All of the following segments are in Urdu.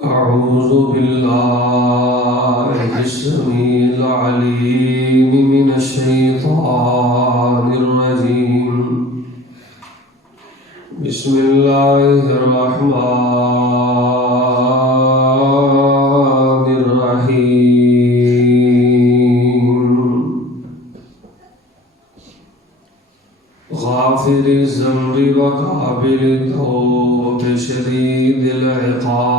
أعوذ بالله السميع العليم من الشيطان الرجيم. بسم الله الرحمن الرحيم. غافر الذنب وقابل التوب شديد العقاب.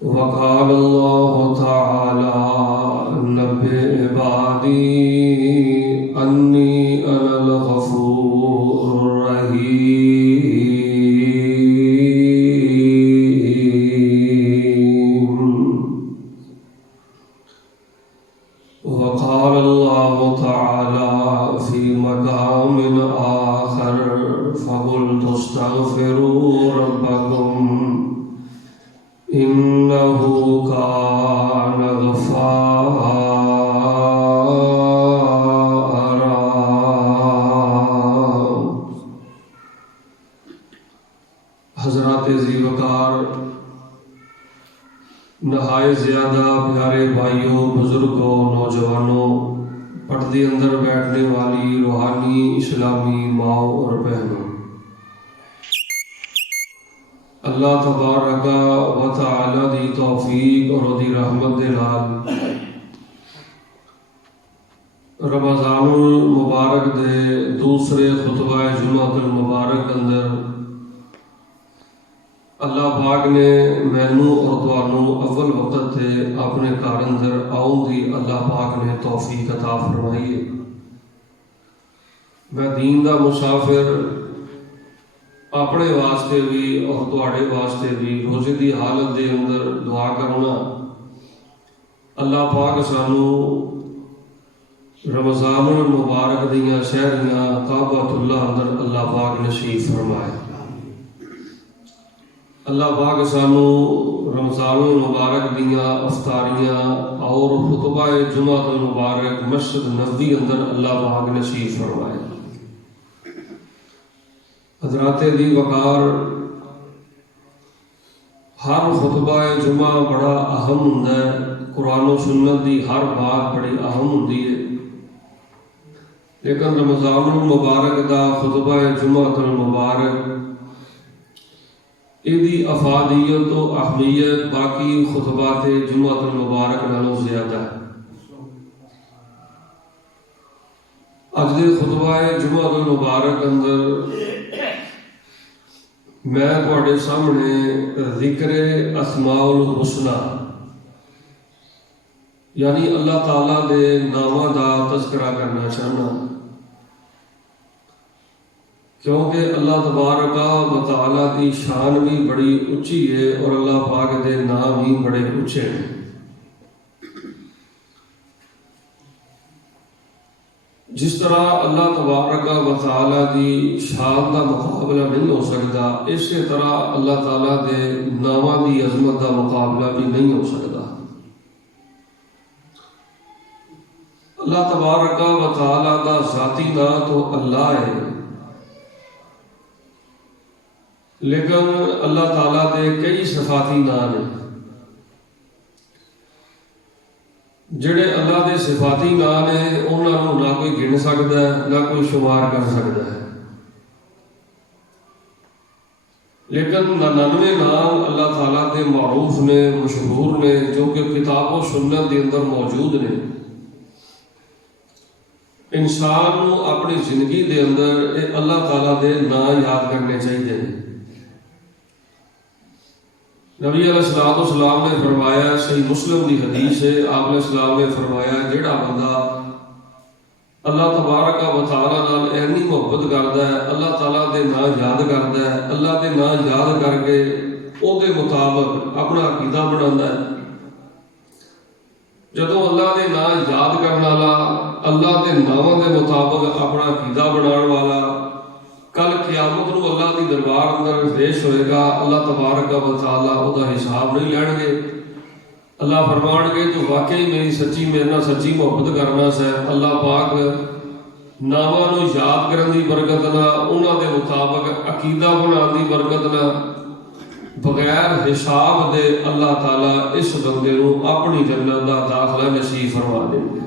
وقال الله تعالى: نبئ عبادي أني أنا الغفور الرحيم. وقال الله تعالى في مقام آخر: فقلت استغفروا ربكم إنه كان غفارا. حضرات ذی وقار، نہایت زیادہ پیارے بھائیوں، بزرگوں، نوجوانوں، پردے اندر بیٹھنے والی روحانی اسلامی ماؤں اور بہنوں، اللہ تبارک و تعالی دی توفیق اور دی رحمت دے نال رمضان المبارک دے دوسرے خطبہ جمعۃ المبارک اندر اللہ پاک نے مینوں اور تانوں اول وقت تے اپنے گھر اندر آؤں دی اللہ پاک نے توفیق عطا فرمائی ہے۔ میں دین دا مسافر اپنے واسطے بھی اور تواڈے واسطے بھی روزے دی حالت دے اندر دعا کرنا، اللہ پاک سانوں رمضان المبارک دیاں شہریاں کعبۃ اللہ اندر اللہ پاک نصیب فرمائے۔ اللہ پاک سانوں رمضان المبارک دیاں افطاریاں اور خطبہ جمعۃ المبارک مسجد نبوی اندر اللہ پاک نصیب فرمائے۔ حضرات دی وقار، ہر خطبہ جمعہ بڑا اہم ہوندا ہے، قرآن و سنت دی ہر بات بڑی اہم ہوندی ہے، لیکن رمضان المبارک دا خطبہ جمعۃ المبارک ایدی افادیت و اہمیت باقی خطبات جمعۃ المبارک نالوں زیادہ ہے۔ اج دے خطبہ جمعۃ المبارک اندر میں تواڈے سامنے ذکر اسماء الحسنی یعنی اللہ تعالیٰ دے ناماں دا تذکرہ کرنا چاہنا، کیونکہ اللہ تبارک و تعالیٰ کی شان بھی بڑی اچھی ہے اور اللہ پاک دے نام بھی بڑے اچھے ہیں۔ جس طرح اللہ تبارک و تعالیٰ کی شان کا مقابلہ نہیں ہو سکتا، اسی طرح اللہ تعالیٰ دے ناماں کی عظمت کا مقابلہ بھی نہیں ہو سکتا۔ اللہ تبارک و تعالیٰ کا ذاتی نام تو اللہ ہے، لیکن اللہ تعالیٰ دے کئی صفاتی نام ہیں۔ جڑے اللہ دے صفاتی نام ہیں انہاں نوں نہ کوئی گن سکتا ہے نہ کوئی شمار کر سکتا ہے، لیکن 99 نام اللہ تعالیٰ دے معروف نے، مشہور نے، جو کہ کتاب و سنت دے اندر موجود نے۔ انسان نوں اپنی زندگی دے اندر اللہ تعالیٰ دے نام یاد کرنے چاہیے۔ نبی علیہ السلام نے فرمایا، صحیح مسلم کی حدیث ہے، آپ علیہ السلام نے فرمایا جڑا بندہ اللہ تبارک و تعالیٰ نال اینی محبت کرتا ہے، اللہ تعالیٰ دے نام یاد کرتا ہے، اللہ دے نام یاد کر کے او دے مطابق اپنا عقیدہ بناتا ہے۔ جدوں اللہ دے نام یاد کرنے والا، اللہ دے ناماں دے مطابق اپنا عقیدہ بنانے والا، کل قیامت نو اللہ دی دربار اندر پیش ہوئے گا، اللہ تبارک و تعالیٰ او دا حساب نہیں لین گے۔ اللہ فرمان گے تو واقعی میری سچی میرے نال سچی محبت کرنا سے، اللہ پاک ਨਾਵਾਂ ਨੂੰ ਯਾਦ ਕਰਨ ਦੀ ਬਰਕਤ ਨਾਲ, ਉਹਨਾਂ ਦੇ ਮੁਤਾਬਕ ਅਕੀਦਾ ਬਣਾਉਣ ਦੀ ਬਰਕਤ ਨਾਲ, ਬਗੈਰ ਹਿਸਾਬ ਦੇ ਅੱਲਾਹ ਤਾਲਾ ਇਸ ਬੰਦੇ ਨੂੰ ਆਪਣੀ ਜੰਨਤ ਦਾ ਦਾਖਲਾ ਨਸੀਬ ਫਰਮਾ ਦੇਣਗੇ।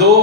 2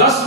10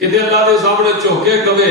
ਕਿਤੇ ਅੱਲਾਹ ਦੇ ਸਾਹਮਣੇ ਝੁਕ ਕੇ ਕਵੇ,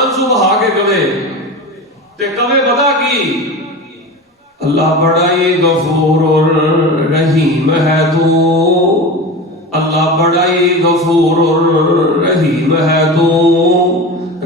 ਅੰਸੂ ਬਹਾ ਕੇ ਕਵੇ, ਤੇ ਕਵੇ ਪਤਾ ਕੀ, ਅੱਲਾਹ ਬੜਾ ਹੀ ਗਫੂਰ ਔਰ ਰਹੀਮ ਹੈ ਤੂੰ, ਅੱਲਾਹ ਬੜਾ ਹੀ ਗਫੂਰ ਔਰ ਰਹੀਮ ਹੈ ਤੂੰ,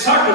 60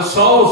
100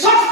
60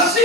80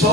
100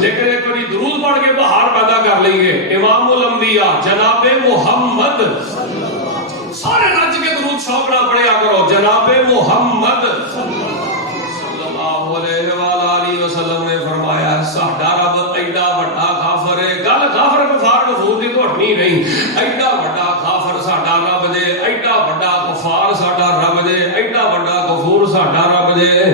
لیکن ایک بڑی درود پڑھ کے بہار پیدا کر لیں گے. امام الانبیاء جناب محمد, سارے رج کے درود شوق نہ پڑھیا کرو. جناب محمد صلی اللہ علیہ وآلہ وسلم نے فرمایا ساڈا رب ایڈا وڈا غافر ہے. گل غافر غفار غفور دی گھٹنی نہیں, ایڈا وڈا غافر ساڈا رب جے, ایڈا وڈا غفار ساڈا رب جے, ایڈا وڈا غفور ساڈا رب جے.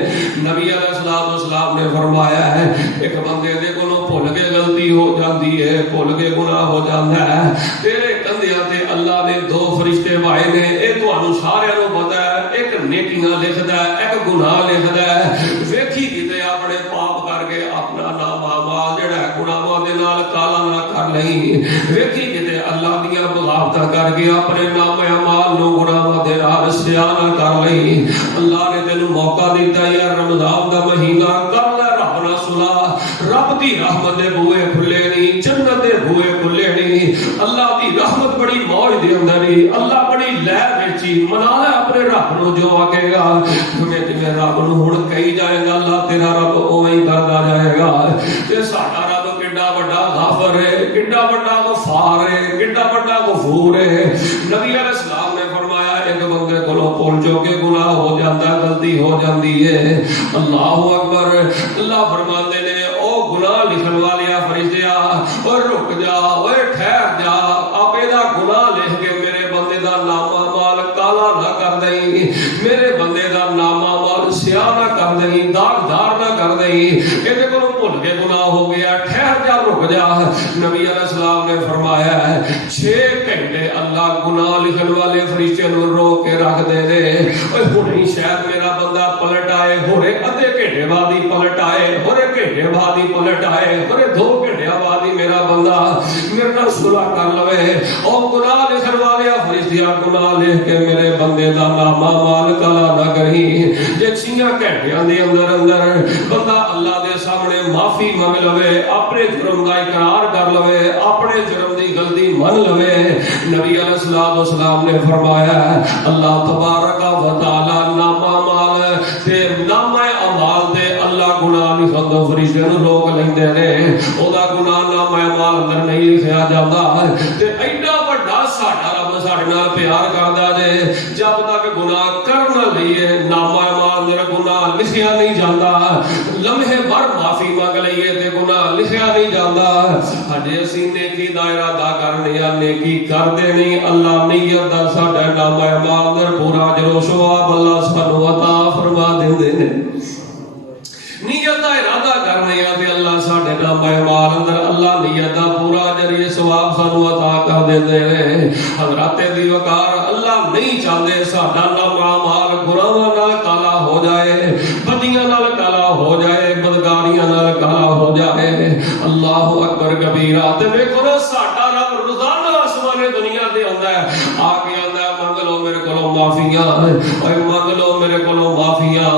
نبی علیہ الصلوۃ والسلام نے فرمایا ہے ایک بندے دے کولوں بھول کے غلطی ہو جاندی ہے, بھول کے گناہ ہو جاندا ہے, تیرے کندھیاں تے اللہ نے دو فرشتے پائے نے, اے تانوں سارے نوں پتہ ہے, ایک نیکیاں لکھدا ہے, ایک گناہ لکھدا ہے. ویکھی کتے اپنے پاپ کر کے اپنا نام آواز جڑا ہے گناہاں دے نال کالا نہ کر لئی. ویکھی کتے اللہ دیاں بغاوتاں کر کے اپنے نام اعمال نوں گناہاں دے نال سیاہ نہ کر لئی. اللہ نے تینوں موقع دیتا یا رمضان دا مہینہ کر لے رب نال صلح, رب دی رحمت دے بوئے کھلے نہیں, جنت دے بوئے کھلے نہیں. اللہ دی رحمت بڑی موج دے اندر ہی, اللہ بڑی لہر وچ منا لے اپنے رب نوں جو آکے گا. جویں رب نوں ہن کہی جائے گا اللہ تیرا رب اوویں ہی کردا جائے گا. تے ساڈا رب کڈا وڈا غافر ہے, کڈا وڈا غفار ہے, کڈا وڈا غفور ہے. نبی علیہ السلام نے فرمایا ایک بندے کولوں بھول جو کے گناہ ہو جاندا ہے, غلطی ہو جاندی ہے. اللہ اکبر. اللہ فرماندے نے او گناہ لکھن والیا فرشتیا او رک جا, اوے ٹھہر جا, آپ دا گناہ لکھ کے میرے بندے دا نامہ مال کالا نہ کر دیں, میرے بندے دا نامہ مال سیاہ نہ کر دیں, داغدار نہ کر دیں. ایدے کولوں بھول کے گناہ ہو گیا, ٹھہر جا, رک جا. نبی علیہ السلام نے فرمایا ہے 6 گھنٹے اللہ گناہ لکھن والے فرشتے نوں رو کے رکھ دے دے. اوے ہن شاید میرا بندہ پلٹ آئے, ہونے ادھے گھنٹے بعد ہی پلٹ آئے, ہونے گھنٹے بعد ہی پلٹ آئے, ہونے 2 گھنٹے بعد ہی میرا بندہ میرے نال صلح کر لوے. او گناہ لکھن والے فرشتیا گناہ لکھ کے میرے بندے دا نامہ مال کالا نہ کریں. جے 6 گھنٹیاں دے اندر اندر بندہ اللہ دے سامنے معافی مانگ لوے, اپنے جرم دا اقرار کر لوے, اپنے جرم دی غلطی من لوے. نبی علیہ الصلوۃ والسلام نے فرمایا اللہ تبارک و تعالی نامہ مال تے نامہ اعمال تے اللہ گناہ لکھن دے فرشتے نوں روک لیندے نے. او دا گناہ نامہ اعمال اندر نہیں لکھیا جاندا. تے ایڈا وڈا ساڈا رب ساڈے نال پیار کردا جے, جب تک گناہ کر نہ لئیے نامہ اعمال میرا گناہ لکھیا نہیں جاندا. لمحے بھر معافی مانگ لئیے تے گناہ لکھیا نہیں جاندا. ہجے اسی نیکی دا ارادہ کرنے یا نیکی کردے نہیں, اللہ نیت دا ساڈا نامہ اعمال در پورا اجر و ثواب اللہ سبحانہ عطا فرما دیندے نے. نیت دا ارادہ کرنے یا تے اللہ ساڈے نامہ اعمال اندر اللہ نیت دا پورا اجر ثواب سانو عطا کر دیندے نے. حضرات دی وقار اللہ نہیں چاہتے ساڈا نامہ اعمال گناہاں نال کالا ہو جائے, بدیاں نال کالا ہو جائے, بدکاریاں نال کالا ہو جائے. اللہ اکبر کبیرہ. تے ویکھو نا ساڈا رب روزانہ آسمان دنیا تے آندا ہے, آ کے آندا ہے منگ لو میرے کولوں معافیاں, اوے منگ لو میرے کولوں معافیاں.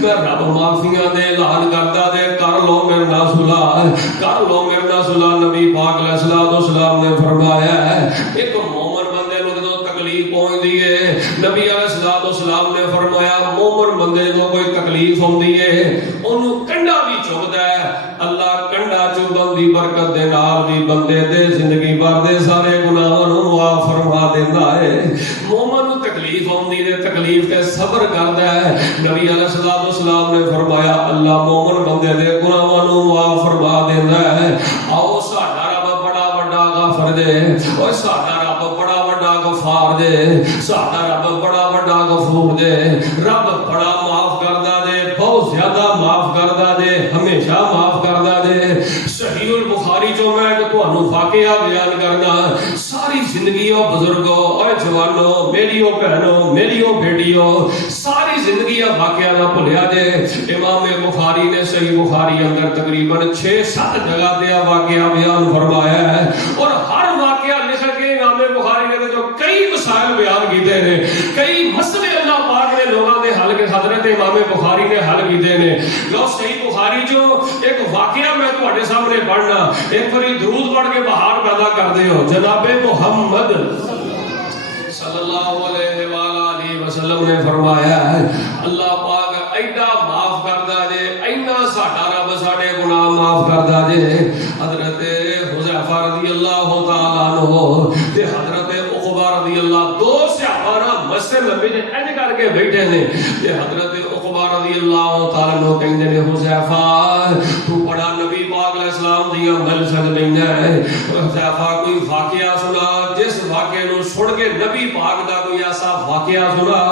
میں رب معافیاں دے اعلان کردا دے کر لو میرے نال صلح, کر لو میرے نال صلح. نبی پاک علیہ الصلوۃ والسلام نے فرمایا ہے ایک مومن بندے نوں جدوں تکلیف پہنچدی ہے, نبی علیہ الصلوۃ والسلام نے فرمایا مومن بندے نوں کوئی تکلیف ہوندی ہے اونوں کنڈا بھی چبدا ہے, اللہ کنڈا چوبن دی برکت دے نال بھی بندے دے زندگی بھر دے سارے گناہاں نوں معاف فرما دیندا ہے. مومن نوں تکلیف ہوندی ہے, تکلیف تے صبر کردا ہے. نبی علیہ الصلوۃ والسلام نے فرمایا اللہ مومن بندے دے گناہاں نوں معاف فرما دیندا ہے. آؤ ساڈا رب بڑا وڈا غافر دے, اوے ساڈا رب بڑا وڈا غفار دے, ساڈا رب بڑا وڈا غفور دے. رب بڑا معاف کردا دے, بہت زیادہ معاف کردا دے, ہمیشہ معاف کردا دے. صحیح البخاری جو میں تانوں واقعہ بیان کرنا, ساری زندگی او بزرگو, اے جوانو, میریو بہنو, میریو بیٹیو, ساری زندگی واقعہ نہ بھولیا جے. امام بخاری نے صحیح بخاری اندر تقریباً 6-7 جگہ تے واقعہ بیان فرمایا ہے, اور ہر واقعہ لکھ کے امام بخاری نے جو کئی مسائل بیان کیتے نے, کئی مسئلے اللہ پاک نے لوگاں دے حل کے حضرت امام بخاری نے حل کیتے نے. لو صحیح بخاری جو ایک واقعہ میں تواڈے سامنے پڑھنا, ایک باری درود پڑھ کے بہار پیدا کر دیو. جناب محمد صلی اللہ علیہ وآلہ وسلم نے فرمایا ہے اللہ پاک ایڈا معاف کردا جے, اینا ساڈا رب ساڈے گناہ معاف کردا جے۔ حضرت حذیفہ رضی اللہ تعالیٰ عنہ تے حضرت عقبہ رضی اللہ، دو صحابہ نا مسجد نبی نے انج کر کے بیٹھے نے تے حضرت عقبہ رضی اللہ تعالیٰ عنہ کہندے نے حذیفہ تو بڑا نبی پاک علیہ السلام دی عمل سن لینا ہے، حذیفہ کوئی واقعہ سنا جس واقعے نو سن کے نبی پاک دا کوئی ایسا واقعہ سنا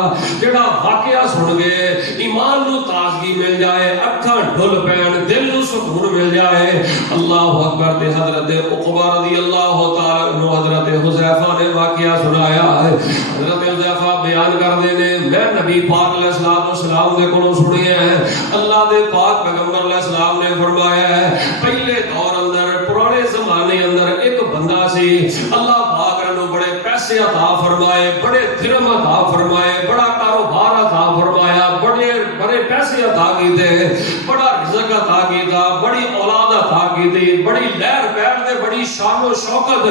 جڑا واقعہ سن کے ایمان نو تازگی مل جائے، اکھاں ڈھل پین، دل نو سکون مل جائے۔ اللہ اکبر۔ تے حضرت عقبہ رضی اللہ تعالی عنہ حضرت حذیفہ نے واقعہ سنایا ہے۔ حضرت حذیفہ بیان کردے نے میں نبی پاک علیہ السلام دے کولوں سنیا ہے، اللہ دے پاک پیغمبر علیہ السلام نے فرمایا ہے پہلے دور اندر پرانے زمانے اندر ایک بندہ سی، اللہ پاک نے بڑے پیسے عطا فرمائے، بڑے درہم عطا فرمائے، بڑا کاروبار عطا فرمایا، بڑے پیسے عطا کیتے، بڑا رزق عطا کیتا، بڑی اولاد عطا کیتی، بڑی لہر پیر تے بڑی شان و شوکت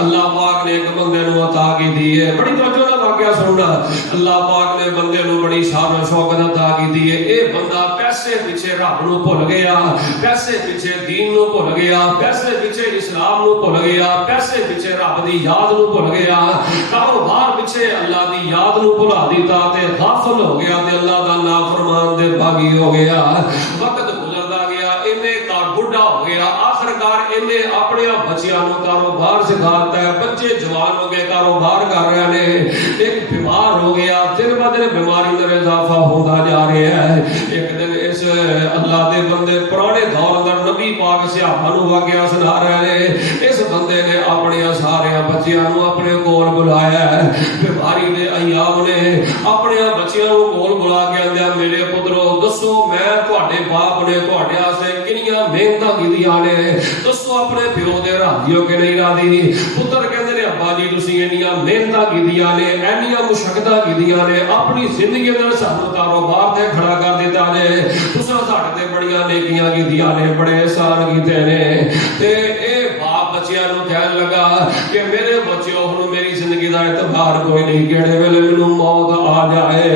اللہ پاک نے ایک بندے نو عطا کیتی ہے۔ بڑی توجہ نال واقعہ سننا، اللہ پاک نے بندے نو بڑی شان و شوکت عطا کیتی ہے۔ اے بندہ پیسے پیچھے رب نو بھول گیا، پیسے پیچھے دین نو بھول گیا، پیسے پیچھے اسلام نو بھول گیا، پیسے پیچھے رب دی یاد نو بھول گیا، کاروبار پیچھے اللہ دی یاد نو بھلا دیتا تے غافل ہو گیا تے اللہ دا نافرمان دے باغی ہو گیا۔ وقت گزردا گیا، اینے کار بڈھا ہو گیا، آخرکار اینے اپنے بچیاں نو کاروبار سکھاتا ہے، بچے جوان ہو گئے کاروبار کر رہے ہیں، ایک بیمار ہو گیا، دن ب دن بیماری میں اضافہ ہوتا جا رہا ہے۔ ایک دن اس اللہ دے بندے پرانے دور اندر نبی پاک صحابہ نو واقعہ سنا رہے ہیں، اس بندے نے اپنے سارے بچیاں نو اپنے کول بلایا ہے۔ بیماری دے ایام نے اپنے بچیاں نو کول بلا کے آندیا میرے پترو دسو میں تواڈے باپ نے تواڈے واسطے کنیاں محنتاں کیتیاں نے، دسو اپنے پیو دے راضی ہو کے نہیں راضی؟ پتر کہندے نے ابا جی تسی انیاں محنتاں کیتیاں نے، انیاں مشقتاں کیتیاں نے، اپنی زندگی اندر سانو کاروبار تے کھڑا کر دیتا نے، تساں ساڈے تے بڑیاں نیکیاں کیتیاں نے، بڑے احسان کیتے نے۔ تے اے باپ بچیاں نو کہن لگا کہ میرے بچیو ہن میری زندگی دا اعتبار کوئی نہیں، کیڑے ویلے مینوں موت آ جائے،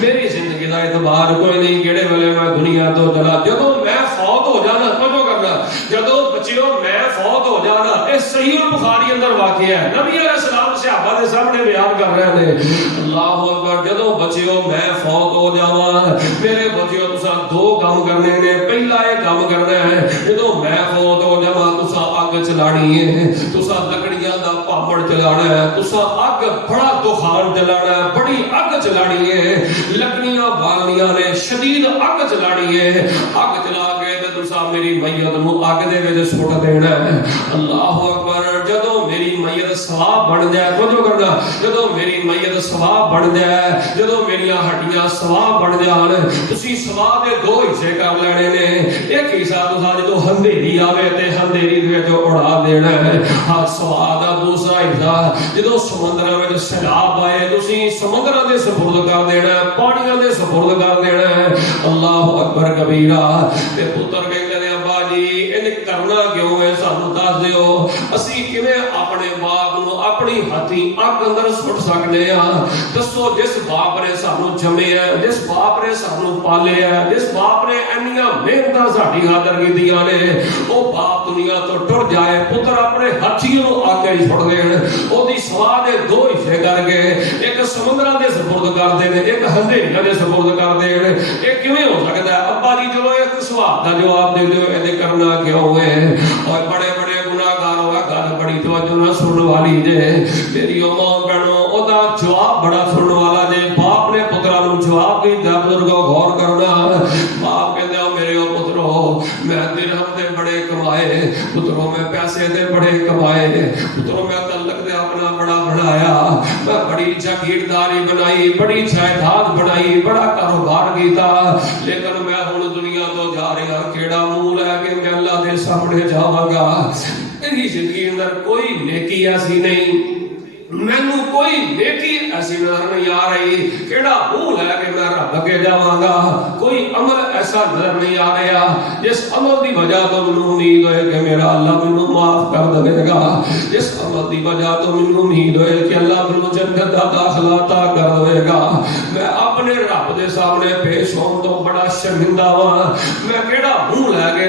میری زندگی دا اعتبار کوئی نہیں، کیڑے ویلے میں دنیا تو چلا، جدوں میں فوت ہو جانا کجو کرنا، جدوں بچیو میں فوت ہو جانا، اے صحیح البخاری اندر واقعہ ہے، نبی علیہ السلام صحابہ دے سامنے بیان کر رہے ہیں۔ اللہ اکبر۔ جدوں بچیو میں فوت ہو جاواں، میرے بچیو تساں دو کام کرنے نے، پہلا یہ کام کرنا ہے جدوں میں فوت ہو جاواں تساں اگ چلانی ہے، تساں لکڑیاں دا پاپڑ چلانا ہے، تساں اگ بڑا دخان چلانا ہے، بڑی اگ چلانی ہے، لکڑیاں بالنیاں نے، شدید اگ چلانی ہے، اگ چلا کے تے تساں میری میت نو اگ دے وچ سٹ دینا ہے۔ اللہ اکبر۔ جدوں میری میت ثواب بن جائے کجو کرنا، جدوں میری میت ثواب بن جائے، جدوں میریاں ہڈیاں ثواب بن جان، تسی ثواب دے دو حصے کر لینے نے، ایک حصہ تساں جدوں اندھیری آوے تے اندھیری دے وچ اڑا دینا ہے، ہاں ثواب دا دوسرا حصہ جدوں سمندر وچ سیلاب آئے تسی سمندر دے سپرد کر دینا ہے، پانیاں دے سپرد کر دینا ہے۔ اللہ اکبر کبیرہ۔ تے پتر کہندے نے ابا جی ان کرنا کیوں ہے سانو دس دیو، اسی کیویں اپنے باپ نو اپنی ہاتھی اگ اندر سٹ سکنے ہاں؟ دسو جس باپ نے سانو جمیا ہے، جس باپ نے سانو پالیا ہے، جس باپ نے انیاں محنتاں ساڈی خاطر کیتیاں نے، او باپ دنیا تو ٹر جائے، پتر اپنے ہاتھیوں نو اگ ہی سٹ دین، او دی سوا دے دو حصے کر کے ایک سمندراں دے سپرد کر دین، ایک ہندھیریاں دے سپرد کر دین، اے کیویں ہو سکدا ہے؟ ابا جی چلو ایک سوال دا جواب دے دیو، اے کرنا کیوں ہے؟ اور بڑے بڑے گناہگار ہوئے، گل بڑی توجہ نہ سنن والی جے، میری ماں بہنوں او دا جواب بڑا سنن والا جے۔ باپ نے پتراں نو جواب دیتا، بزرگو غور کرنا، باپ کہندا میرے پترو میں درہم دے بڑے کمائے، پترو میں پیسے دے بڑے کمائے، پترو میں تعلق دے اپنا بڑا بڑھایا، میں بڑی جاگیرداری بنائی، بڑی جائیداد بنائی، بڑا کاروبار کیتا، لیکن میں ہن دنیا تو جا رہا، کیڑا منہ لے کے میں اللہ دے سامنے جاواں گا؟ میری زندگی اندر کوئی نیکی ایسی نہیں، مینوں کوئی نیکی ایسی نظر نہیں آ رہی، کیڑا منہ لے کے میں رب اگے جاواں گا؟ کوئی عمل ایسا نظر نہیں آ رہا جس عمل دی وجہ تو مینوں امید ہوئے کہ میرا اللہ مینوں معاف کر دے گا، جس عمل دی وجہ تو مینوں امید ہوئے کہ اللہ مینوں جنت دا داخلہ عطا کر دے گا۔ میں اپنے رب دے سامنے پیش ہون تو بڑا شرمندہ ہاں، میں کیڑا منہ لے کے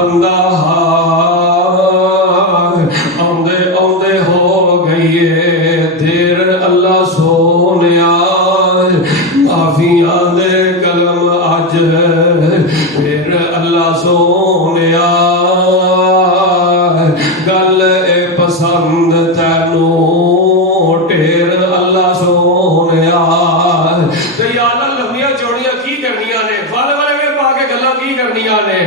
بندہ آندے آندے ہو گئی ہے دیر اللہ سونیا معافیاں دے کلم اج پھر اللہ سونیا گل اے پسند تینوں ٹیر اللہ سونیا تے یار لمبیاں چوڑیاں کی کرنیاں نے والے والے پا کے گلاں کی کرنیاں نے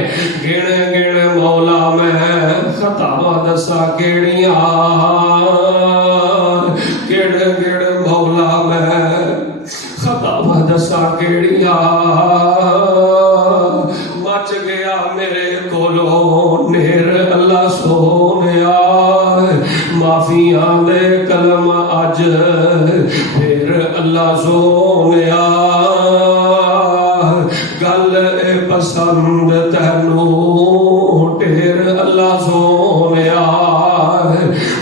گن گن مولا میں خطاواں دسا کیڑیاں گن گن مولا میں خطاواں دسا کیڑیاں مچ گیا میرے کولوں نیر اللہ سونیا معافیاں دے کلم اج پھر اللہ سونیا گل اے پسند تینوں ٹیر اللہ سونیا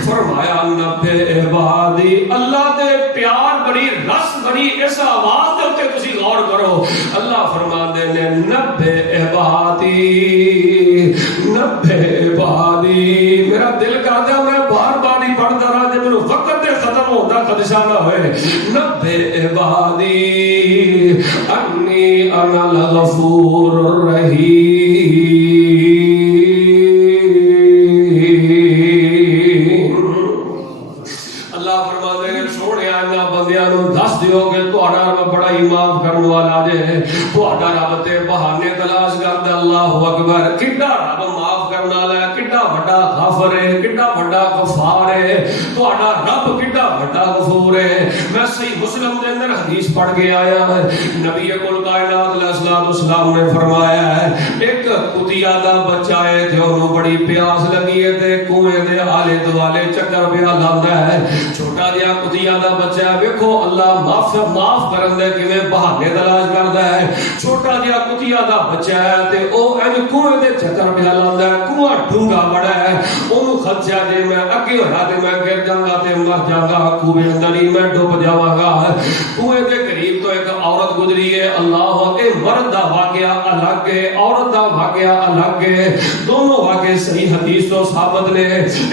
فرمایا نبے عبادی اللہ دے پیار بڑی رس بڑی اس آواز دے تے تسی غور کرو اللہ فرماندے نے نبے عبادی میرا دل کہتا میں بار بار ہی پڑھتا رہا جب میرے وقت دے ختم ہوتا خدشہ نہ ہوئے نبے عبادی انی انا الغفور الرحیم اللہ فرماتے ہیں سونے آنا بندیاں نو دس دیو کہ تہاڈا رب بڑا ہی معاف کرنے والا جے تہاڈا رب تے بہانے تلاش کردا اللہ اکبر کڈا رب معاف کرنے والا ہے کڈا بڑا غفور ہے کڈا بڑا غفار ہے تہاڈا رب کڈا بڑا غفور ہے میں صحیح مسلم دے اندر حدیث پڑھ کے آیا ہے نبی کل کائنات علیہ السلام نے فرمایا ہے ایک کتیا دا بچہ ہے تے اونوں بڑی پیاس لگی ہے تے کنویں دے آلے دوالے چکر پیا لاندا ہے چھوٹا جہا کتیا دا بچہ ہے ویکھو اللہ معاف کرن دے کیویں بہانے تلاش کردا ہے چھوٹا جہا کتیا دا بچہ ہے تے او این کنویں دے چکر پیا لاندا ہے کنواں ڈونگا بڑا ہے اونوں خدشہ جے میں اگے ہویا تے میں گر جاواں تے مر جاواں کنویں اندر ہی میں ڈوب جاواں گا کنویں دے قریب تو ایک عورت گزری ہے اللہ اے مرد دا واقعہ الگ ہے عورت دا واقعہ الگ ہے دونوں واقعے صحیح حدیث تو ثابت نے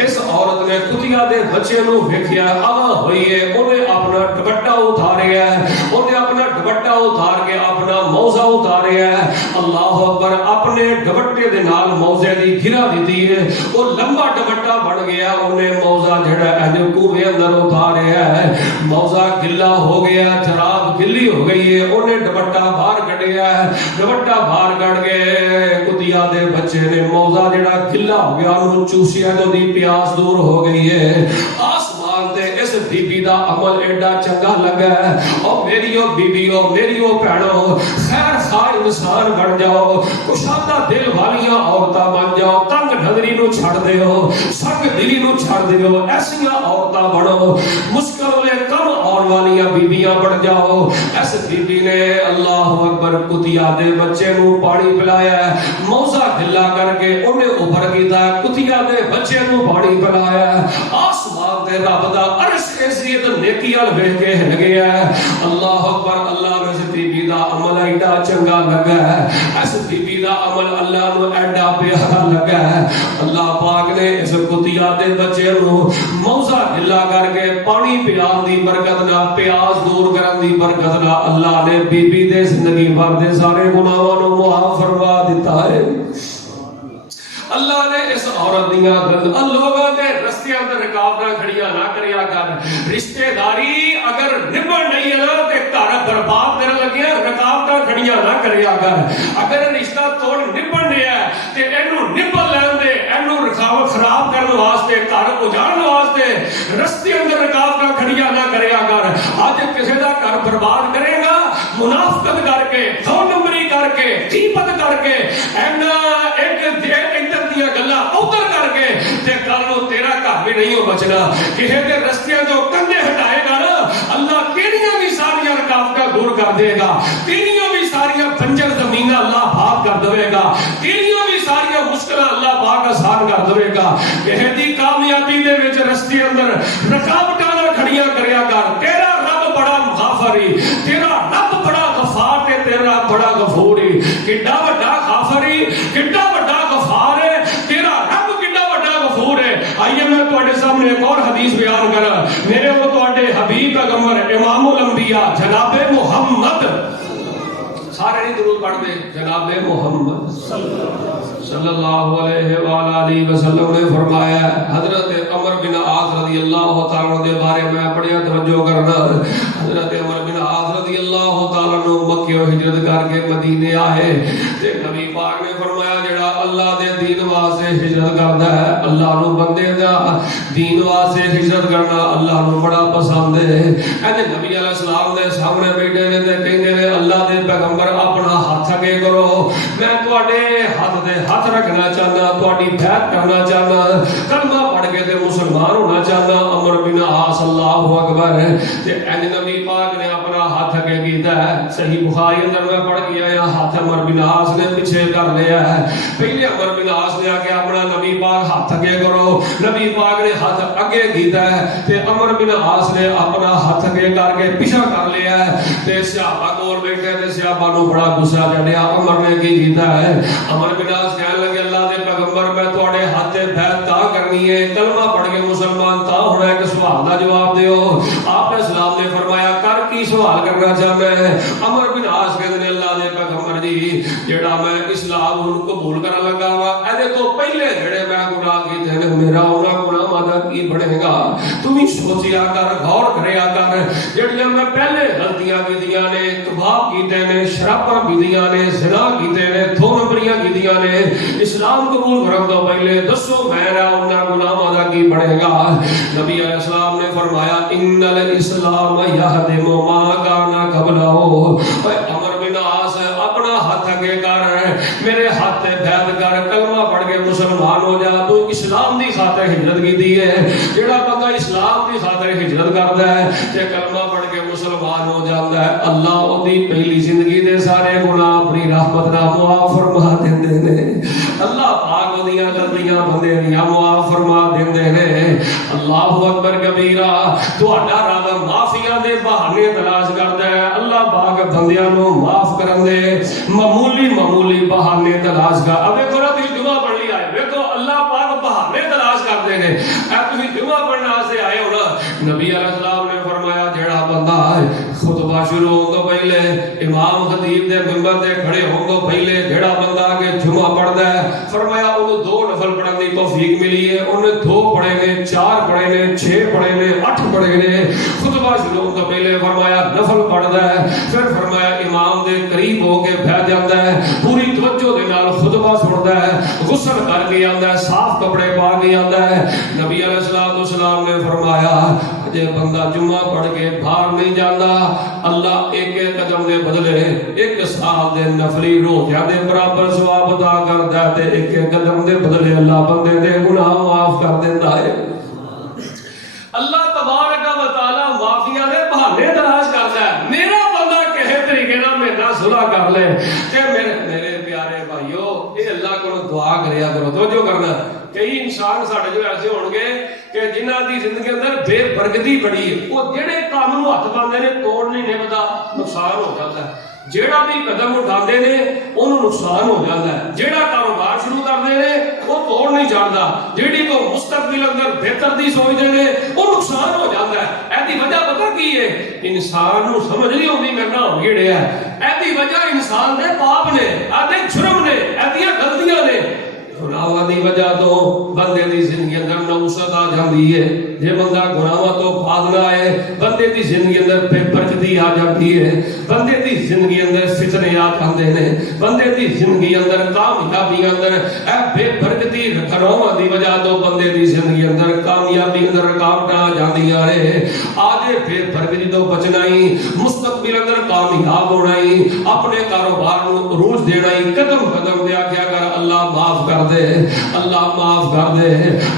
اس عورت نے کتیا دے بچے نو ویکھیا آواں ہوئی ہے اونے اپنا دوپٹہ اتاریا ہے اونے اپنا دوپٹہ اتار کے اپنا موزہ اتاریا ہے اللہ اکبر اپنے دوپٹے دے نال موزے دی گھرا دتی ہے او لمبا دوپٹہ بن گیا اونے موزہ جڑا ہے جو کنویں اندر اتاریا ہے موزہ گلا ہو گیا جراب گلی ہو گئی ہے اونے دوپٹہ باہر کڈیا ہے دوپٹہ باہر کڈ کے کتیا دے بچے نے موزہ جڑا گلا ہو گیا اونوں چوسیا تو دی پیاس دور ہو گئی ہے آسمان تے اس بی بی دا عمل ایڈا چنگا لگا ہے او میریو بیبیو میریو بہنو خیر خواہ انسان بن جاؤ کشادہ دل والیاں عورتاں بن جاؤ تنگ نظری نو چھڑ دیو سنگ دلی نو چھڑ دیو ایسیاں عورتاں بنو مشکل میں کم آن والیاں بیبیاں بن جاؤ ایس بی بی نے اللہ اکبر کتیا دے بچے نو پانی پلایا ہے موزہ گلا کر کے انہیں اوپر کیتا ہے کتیا دے بچے نو پانی پلایا ہے آسمان دے رب دا عرش عزت نیکی ال ویکھ کے ہل گیا ہے اللہ اکبر اللہ اس بی بی دا عمل ایڈا چنگا لگا ہے اس بی بی دا عمل اللہ نو ایڈا پیارا لگا ہے اللہ پاک نے اس کتیا دے بچے نو موزہ گلا کر کے پانی پلان دی برکت نال پیاس دور کرن دی برکت نال اللہ نے بی بی دے زندگی بھر دے سارے گناہاں نو معاف فرما دیتا ہے اللہ نے اس عورت دیاں لوگوں دے رستے اندر رکاوٹاں کھڑیاں نہ کریا کر رشتہ داری اگر نبھن نہیں ہے تے گھر برباد کرن لگے رکاوٹاں کھڑیاں نہ کریا کر اگر رشتہ توڑ نبھن ہے تے اینو نبھن لین دے اینو رکاوٹ خراب کرن واسطے گھر اجاڑن واسطے رستے اندر رکاوٹاں کھڑیاں نہ کریا کر اج کسے دا گھر برباد کرے گا منافقت کر کے دو نمبری کر کے غیبت کر کے اینا ایک گلا اوتر کر کے تے کل نو تیرا گھر بھی نہیں ہو بچنا کسے دے رستیاں جو کندھے ہٹائے گا نا اللہ تیریاں بھی ساری رکاوٹاں دور کر دے گا تیریاں بھی ساری بنجر زمیناں اللہ پاک کر دے گا تیریاں بھی ساری مشکلاں اللہ پاک آسان کر دے گا کسے دی کامیابی دے وچ رستے اندر رکاوٹاں نہ کھڑیاں کریا کر تیرا رب بڑا غفاری تیرا رب بڑا غفار تے تیرا بڑا غفور ہے کڈا بڑا غفاری کڈا بڑا غفار ہے بیان کر میرے وہ تواڈے حبیب پیغمبر امام الانبیاء جناب محمد سارے نہیں درود پڑھ دے جناب محمد صلی اللہ علیہ وآلہ وسلم نے فرمایا حضرت عمر بن عاص رضی اللہ تعالیٰ عنہ دے بارے میں بڑی توجہ کرنا حضرت عمر بن عاص رضی اللہ تعالیٰ عنہ مکہ ہجرت کر کے مدینے آئے تے نبی پاک نے فرمایا جڑا اللہ دے دین واسطے ہجرت کردا ہے اللہ نو بندے دا دین واسطے ہجرت کرنا اللہ نو بڑا پسند ہے اے نبی علیہ السلام دے سامنے بیٹھے نے تے کہندے نے اللہ دے پیغمبر اپنا ہاتھ اگے کرو میں تواڈے ہاتھ دے ہاتھ رکھنا چاہنا تواڈی بیعت کرنا چاہنا کلمہ پڑھ کے تے مسلمان ہونا چاہنا عمر بن عاص اللہ اکبر تے اے نبی پاک نے اپنا ہاتھ اگے کیتا ہے صحیح بخاری اندر میں پڑھ کے آیا ہاتھ عمر بن عاص نے پیچھے کر لیا ہے پہلے عمر بن عاص نے آگے اپنا نبی پاک ہاتھ اگے کرو نبی پاک نے ہاتھ اگے کیتا ہے تے عمر بن عاص نے اپنا ہاتھ اگے کر کے پیچھے کر لیا ہے تے صحابہ کول بیٹھے تے صحابہ نو بڑا غصہ چڑھیا عمر نے کی کیتا ہے عمر بن عاص کہنے لگے اللہ دے پیغمبر میں تواڈے ہاتھ تے بیعت تا کرنی ہے کلمہ پڑھ کے مسلمان تا ہونا ہے کہ سوال دا جواب دیو آپ نے اسلام نے فرمایا کر کی سوال کرنا چاہتا ہے عمر بن عاص کہتے ہیں اللہ دے پیغمبر جی جڑا میں اسلام ہن قبول کرن لگا وا اے تو پہلے جڑے میں گناہ کیتے نے میرا انہاں گناہاں دا کی بنے گا تو بھی سوچیا کر غور کریا کر جڑیاں میں پہلے غلطیاں کیتیاں نے کباب کیتے نے شراباں پیتیاں نے زنا کیتے نے دو نمبریاں کیتیاں نے اسلام قبول کرن تو پہلے دسو میرا انہاں گناہاں دا کی بنے گا نبی علیہ السلام نے فرمایا ان الاسلام یہدم ما کان قبلہ اے عمر بن عاص اپنا ہاتھ اگے کر میرے ہاتھ تے بیعت کر کلمہ پڑھ کے مسلمان ہو جا تو اسلام دی خاطر ہجرت کیتی ہے جڑا بندہ اسلام دی خاطر ہجرت کردا ہے تے کلمہ پڑھ کے مسلمان ہو جاندا ہے اللہ او دی پہلی زندگی دے سارے گناہ اپنی رحمت نال معاف فرما دیندے نے اللہ پاک او دیاں غلطیاں بندے دیاں معاف فرما دیندے نے اللہ اکبر کبیرہ تہاڈا رب معافیاں دے بہانے تلاش کردا ہے اللہ پاک بندیاں نو معاف کرن دے معمولی بہانے تلاش کر اب ویکھو نا تسی جمعہ پڑھ لی آئے ویکھو اللہ پاک بہانے تلاش کردے نے اے تسی جمعہ پڑھنے واسطے آئے ہو نا نبی علیہ السلام نے فرمایا جڑا بندہ خطبہ شروع ہون تو پہلے امام خطیب دے منبر تے کھڑے ہون تو پہلے جڑا بندہ کہ جمعہ پڑھدا ہے فرمایا اونوں 2 نفل پڑھن دی توفیق ملی ہے اونے 2 پڑھے نے 4 پڑھے نے 6 پڑھے نے 8 پڑھے نے خطبہ شروع ہون تو پہلے فرمایا نفل پڑھدا ہے پھر فرمایا امام دے قریب ہو کے بیٹھ جاندا ہے پوری توجہ دے نال خطبہ سندا ہے غسل کر کے آندا ہے صاف کپڑے پا کے آندا ہے نبی علیہ السلام نے فرمایا جے بندہ جمعہ پڑھ کے باہر نہیں جاندا اللہ ایک ایک قدم دے بدلے 1 سال دے نفلی روزیاں دے برابر ثواب عطا کردا ہے تے ایک ایک قدم دے بدلے اللہ بندے دے گناہ معاف کر دیندا ہے اللہ تبارک و تعالی معافیاں دے بہانے تلاش کردا ہے میرا بندہ کہے طریقے نال میرے نال صلح کر لے تے میرے پیارے بھائیو اے اللہ کو دعا کریا کرو توجہ کرنا کئی انسان ساڈے جو ایسے ہون گے کہ جنہاں دی زندگی اندر بے برکتی بڑی ہے وہ جڑے کام نوں ہاتھ پاندے نے توڑ نہیں نبدا نقصان ہو جاتا ہے جیڑا بھی قدم اٹھاندے نے انہوں نقصان ہو جاتا ہے جیڑا کاروبار شروع کردے نے وہ توڑ نہیں جاندا جیڑی کو مستقبل اندر بہتر دی سوچدے نے وہ نقصان ہو جاتا ہے ایدی وجہ پتہ کی ہے انسان نو سمجھ نہیں ہوندی میں نہ گھڑیا ہے ایدی وجہ انسان دے پاپ نے ایدے جرم نے ایدیاں غلطیاں نے گناہاں دی وجہ تو بندے دی زندگی اندر نوسط آ جاندی ہے جے بندہ گناہاں تو باز نہ آئے بندے دی زندگی اندر بے برکتی آ جاتی ہے بندے دی زندگی اندر فتنے آ جاندے نے بندے دی زندگی اندر کامیابی اندر اے بے برکتی گناہاں دی وجہ تو بندے دی زندگی اندر کامیابی اندر رکاوٹاں آ جاندیاں نے آج بے برکتی تو بچنا ہی مستقبل اندر کامیاب ہونا ہی اپنے کاروبار نو عروج دینا ہی قدم قدم تے آکھیا کر اللہ معاف کر دے اللہ معاف کر دے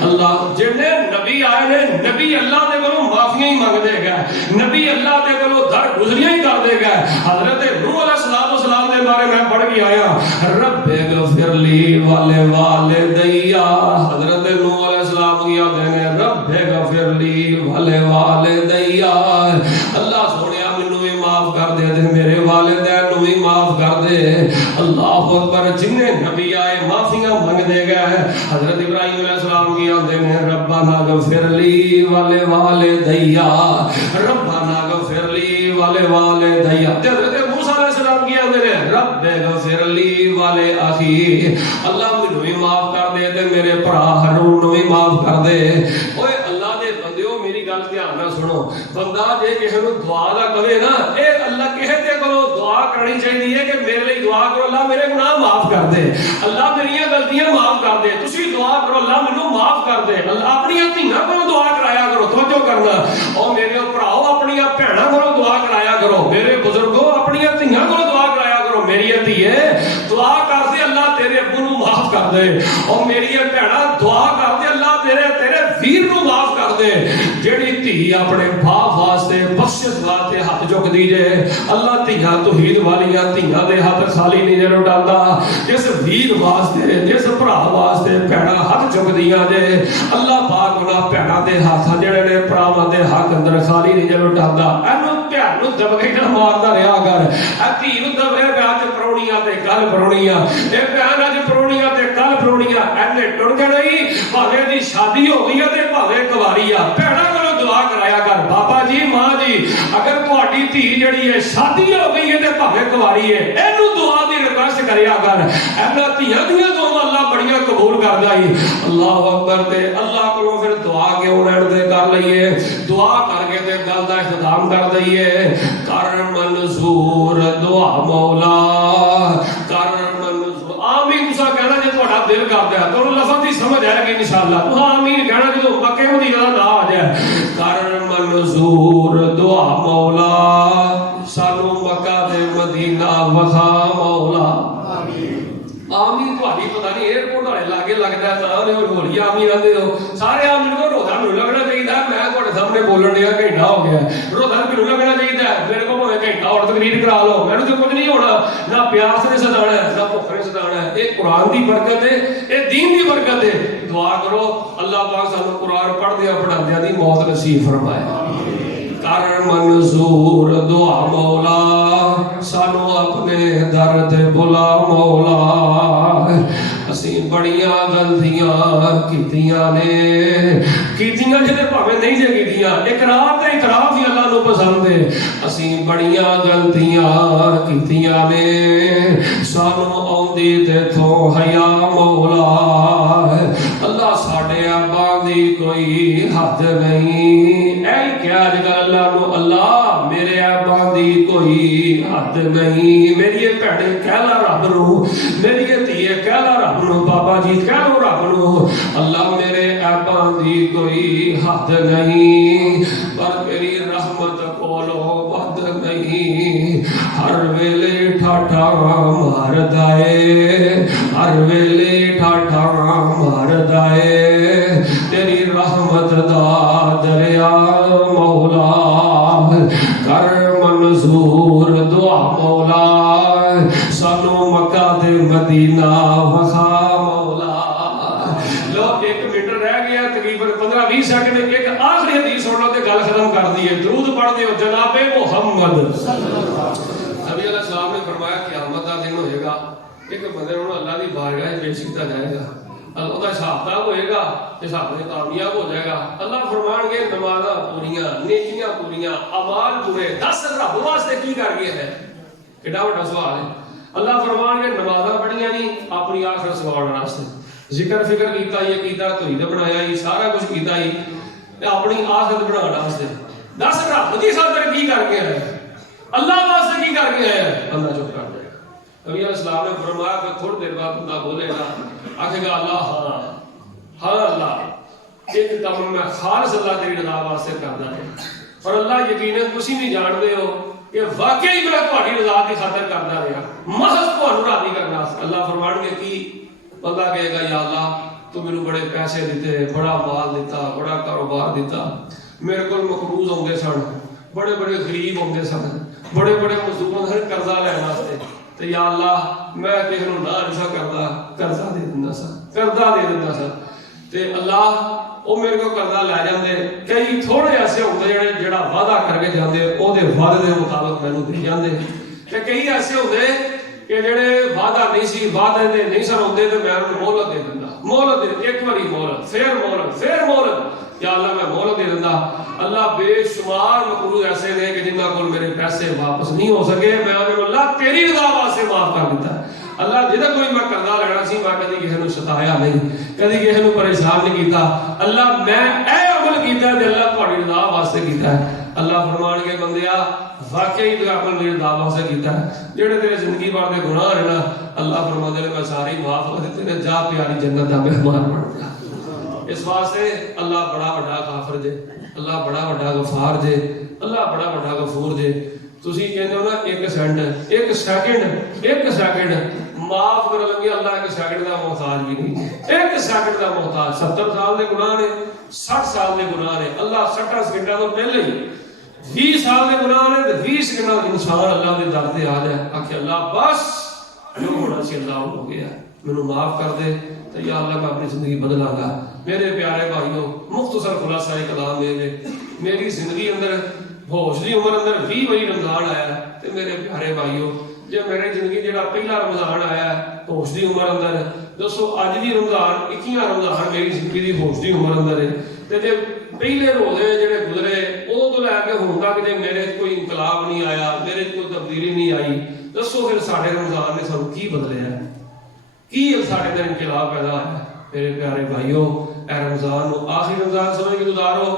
اللہ جڑے نبی آئے نے نبی اللہ دے کولوں معافیاں ہی منگ دے گا نبی اللہ دے کولوں در گزریاں ہی کر دے گا حضرت نوح علیہ السلام دے بارے میں پڑھ کے آیا رب اغفر لی والدیا حضرت نوح علیہ السلام کی یاد ہے رب اغفر لی والدیا اللہ سونیا مینوں بھی معاف کر دے تے میرے والدین نوں بھی معاف کر دے اللہ اکبر جنہیں نبی آئے معافیاں منگ دے گئے حضرت ابراہیم علیہ السلام کی آتے ہیں ربنا غفر لی والے والے دیا، ربنا غفر لی والے والے دیا۔ حضرت موسیٰ علیہ السلام کی آتے ہیں رب غفر لی والے اخی، اللہ مجھے بھی معاف کر دے تے میرے بھرا ہارون نو بھی معاف کر دے۔ اوے اللہ دے بندیو میری گل دھیان نال سنو، بندہ جے کسے نو دعا دا کہے نا، اے اللہ کہے تے کرو دعا کرنی چاہیے کہ میرے لیے دعا کرو اللہ میرے گناہ معاف کر دے، اللہ میری غلطیاں معاف کر دے، تسی دعا کرو اللہ مینوں معاف کر دے، اللہ اپنی دھیاں کو دعا کرایا کرو، توجہ کرنا، او میرے بھراؤ اپنی بھیناں کو دعا کرایا کرو، میرے بزرگوں اپنی دھیاں کو دعا کرایا کرو، میری دھیے دعا کر دے اللہ تیرے ابو نو معاف کر دے، اور میری بھیناں دعا کر دے اللہ تیرے ویر نو معاف کر دے۔ جیڑی دھی اپنے باپ واسطے بخشش واسطے ہاتھ چک دی جے، اللہ دھیاں توحید والیاں دھیاں دے ہاتھ خالی نہیں لٹاندا، جس ویر واسطے جس بھرا واسطے بھیناں ہاتھ چک دیاں جے، اللہ پاک انہاں بھیناں دے ہاتھ جڑے نے بھراواں دے حق اندر خالی نہیں لٹاندا۔ اینو بھین نو دبکے نہ ماردا رہیا کر، اے دھی نو دبے اج پرونیاں تے کل پرونیاں، اے بھین اج پرونیاں تے کل پرونیاں، اینے ٹر کے نہیں بھاوے دی شادی ہو گئی تے بھاوے کواری آ، بھیناں کولوں دعا کرایا کر، بابا جی ماں جی اگر تہاڈی دھی جڑی ہے شادی ہو گئی ہے تے بھاوے کواری ہے، اینو دعا دی ریکویسٹ کریا کر، اینا دھیاں دیاں دعاواں اللہ بڑیاں قبول کردا ہے۔ اللہ اکبر تے اللہ کولوں پھر دعا کیوں رہن دے کر لئیے، دعا کر کے تے گل دا اختتام کر دئیے، کر منظور دعا مولا کر منظور، آمین تساں کہنا جے تہاڈا دل کردا ہے، تانوں لفظ دی سمجھ آئے گی انشاءاللہ، تساں آمین کہنا جدوں مکے مدینہ دا نا آ جائے، کر منظور دعا مولا سانو مکہ تے مدینہ وکھا مولا۔ آمین تہاڈی پتہ نہیں ایئرپورٹ والے لاگے لگدا ہے تاں نے ہولی آمین آندے ہو، سارے آمین کو روزہ مینوں لگنا چاہیے، میں تہاڈے سامنے بولن دیا گھنٹہ ہو گیا، روزہ مینوں لگنا چاہیے، میرے کو بھاویں گھنٹہ اور تقریر کرا لو، مینوں تے کچھ نہیں ہونا، نہ پیاس نے ستانا ہے نہ بھوک نے ستانا ہے، یہ قرآن دی برکت ہے، یہ دین دی برکت ہے۔ دعا کرو اللہ پاک سانو قرآن پڑھدیاں پڑھاندیاں دی موت نصیب فرمائے۔ کر منظور دعا مولا سانو اپنے در تے بلا مولا، اسی بڑیاں غلطیاں کیتیاں نے، کیتیاں جڑے بھاویں نہیں جے کیتیاں، اقرار تے اعتراف ہی اللہ نو پسند ہے، اسی بڑیاں غلطیاں کیتیاں نے، سانو اوندی تے تھو حیا مولا، اللہ ساڈے آباں دی کوئی حد نہیں، اے کیا جگہ اللہ نو اللہ میرے آباں دی کوئی حد نہیں، میری بھیڑے کہہ لا رب نو، میری دھیے کہہ لا رب نو، بابا جی کہہ لو رب نو، اللہ میرے آباں دی کوئی حد نہیں، پر میری رحمت کولو ود نہیں، ہر ویلے ٹھاٹھا ماردا اے، ہر ویلے ٹھاٹھا ماردا اے، تیری رحمت دا دریا مولا، کر منظور دعا مولا سانو مکہ تے مدینہ وکھا مولا۔ لو ایک منٹ رہ گیا تقریباً 15-20 سیکنڈ، ایک آخری حدیث سن لو تے گل ختم کر دیے، درود پڑھ دیو جناب محمد۔ نبی علیہ السلام نے فرمایا قیامت کا دن ہوئے گا، ایک بندے نوں اللہ دی بارگاہ پیش کیتا جائے گا، اللہ دا حساب کتاب ہوئے گا، حساب میں کامیاب ہو جائے گا، اللہ فرمان گے نمازاں پوریاں، نیکیاں پوریاں، اعمال پورے، دس رب واسطے کی کر گئے ہیں، کیڑا بڑا سوال ہے، اللہ فرمان گے نمازاں پڑھیاں نہیں اپنی آخرت سوارن واسطے، ذکر فکر کیتا یہ کیتا توحید بنایا ہی سارا کچھ کیتا ہی اپنی آخرت بنانے واسطے، دس رب دی خاطر کی کر گیا ہے، اللہ واسطے کی کر گیا ہے، اللہ چپ کر جائے گا۔ نبی علیہ السلام نے فرمایا کہ تھوڑی دیر بعد بندہ بولے گا، آکھے گا اللہ ہاں ہاں اللہ ایک کام میں خالص اللہ تیری رضا واسطے کردا ہے، اور اللہ یقیناً تسی بھی جانتے ہو کہ واقعی میں تہاڈی رضا دی خاطر کردا رہا، محض تہانوں راضی کرنا۔ اللہ فرمان گے کی، بندہ کہے گا یا اللہ تو میرے بڑے پیسے دیتے، بڑا مال دیتا، بڑا کاروبار دیتا، میرے کو مقروض ہوندے سن، بڑے بڑے غریب ہوندے سن، بڑے بڑے مزدور سن قرضہ لینے واسطے، تو یا اللہ میں کسی نوں نہ نہیں سا کردا، قرضہ دے دیندا سا، قرضہ دے دیندا سا، تے اللہ وہ میرے کو قرضہ لے جاندے، کئی تھوڑے ایسے ہوندے جڑا وعدہ کر کے جاندے او دے وعدے دے مطابق مینوں دے جاندے، تے کئی ایسے ہوندے کہ جڑے وعدہ نہیں سی، وعدے دے نہیں سن ہوندے تے میں انہوں مہلت دے دیندا، مہلت دے، ایک باری مہلت، پھر مہلت، پھر مہلت، یا اللہ میں مہلت دے دیندا، اللہ بے شمار مقروض ایسے نے کہ جنہاں کول میرے پیسے واپس نہیں ہو سکے، میں انہاں اللہ تیری رضا واسطے معاف کر دیتا ہے۔ اللہ جہاں کوئی میں قرضہ لینا سی میں کدی کسی نے ستایا نہیں، کدی کسی نے پریشان نہیں کیتا، اللہ میں اے عمل کیتا ہے تے اللہ تہاڈی رضا واسطے کیتا ہے۔ اللہ فرمان کے بندیا واقعی تو عمل میری رضا واسطے کیتا ہے، جڑے تیرے زندگی بھر دے گناہ ہیں نا اللہ فرماندے نے میں ساری معاف کر دیتے نے، جا پیاری جنت دا مہمان بن جا۔ اس واسطے اللہ بڑا بڑا غافر جے، اللہ بڑا بڑا غفار جے، اللہ بڑا بڑا غفور جے۔ تسی کہندے ہو نا ایک سیکنڈ معاف کر لگے، اللہ ایک سیکنڈ دا محتاج بھی نہیں، ایک سیکنڈ دا محتاج۔ 70 سال دے گناہ نے، 60 سال دے گناہ نے، اللہ 60 سیکنڈاں تو پہلے ہی 20 سال دے گناہ نے تے 20 سیکنڈاں انسان اللہ دے در تے آ جائے، آکھے اللہ بس جو ہونا سی اللہ ہو گیا، مینوں معاف کر دے تے یا اللہ میں اپنی زندگی بدلاں گا۔ میرے پیارے بھائیوں، مختصر خلاصہ کلام یہ ہے، میری زندگی اندر ہوش دی عمر اندر 20 وہی رمضان آیا تے میرے پیارے بھائیوں جے میری زندگی جڑا پہلا رمضان آیا ہوش دی عمر اندر، دسو اج دی رمضان 21واں رمضان میری زندگی دی ہوش دی عمر اندر ہے تے جے پہلے روزے جڑے گزرے او تو لے کے ہن تک جے میرے کوئی انقلاب نہیں آیا، میرے کوئی تبدیلی نہیں آئی، دسو پھر ساڈے رمضان نے سانوں کی بدلیا ہے، کی ساڈے اندر انقلاب پیدا ہوا ہے؟ میرے پیارے بھائیوں اے رمضان نو آخری رمضان سمجھ کے گزارو،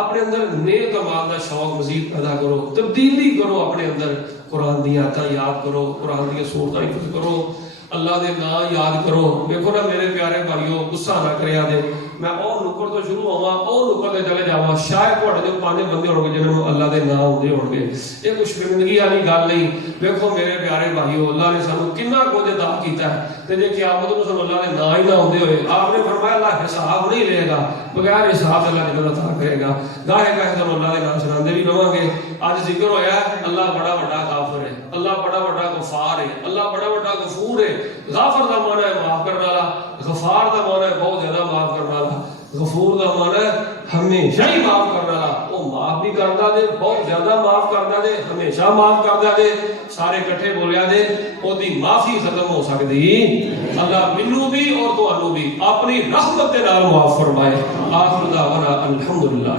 اپنے اندر نیک اعمال دا شوق مزید پیدا کرو، تبدیلی کرو اپنے اندر، قرآن دی آیاتاں یاد کرو، قرآن دی سورتاں حفظ کرو، اللہ دے نام یاد کرو۔ دیکھو نا میرے پیارے بھائیوں غصہ نہ کریا دے، میں او نکر تو شروع ہوا او نکر تے چلے جاواں، شاید تہاڈے دے 5 بندے ہون گے جنہاں نوں اللہ دے نام ہوندے ہون گے، یہ کچھ شرمندگی والی گل نہیں۔ دیکھو میرے پیارے بھائیوں اللہ نے سانوں کتنا کچھ عطا کیتا ہے تے جے قیامت نوں سانوں اللہ دے نام ہی نہ ہوندے ہوئے، آپ نے فرمایا اللہ حساب نہیں لے گا، بغیر حساب اللہ جنت عطا کرے گا۔ گاہے گاہے سانوں اللہ دے نام سناندے بھی رہواں گے۔ اج ذکر ہویا ہے اللہ بڑا بڑا غافر ہے، اللہ بڑا بڑا غفار ہے، اللہ بڑا بڑا غفور ہے۔ غافر دا معنی ہے معاف کرنے والا، غفار دا معنی ہے بہت زیادہ معاف کرنے والا، غفور دا معنی ہے ہمیشہ ہی معاف کرنے والا، وہ معاف بھی کردا دے، بہت زیادہ معاف کردا دے، ہمیشہ معاف کردا دے۔ سارے کٹھے بولیا دے او دی معافی ختم ہو سکدی، اللہ مینوں بھی اور تانوں بھی اپنی رحمت دے نال معاف فرمائے۔ آخر دعوانا الحمدللہ۔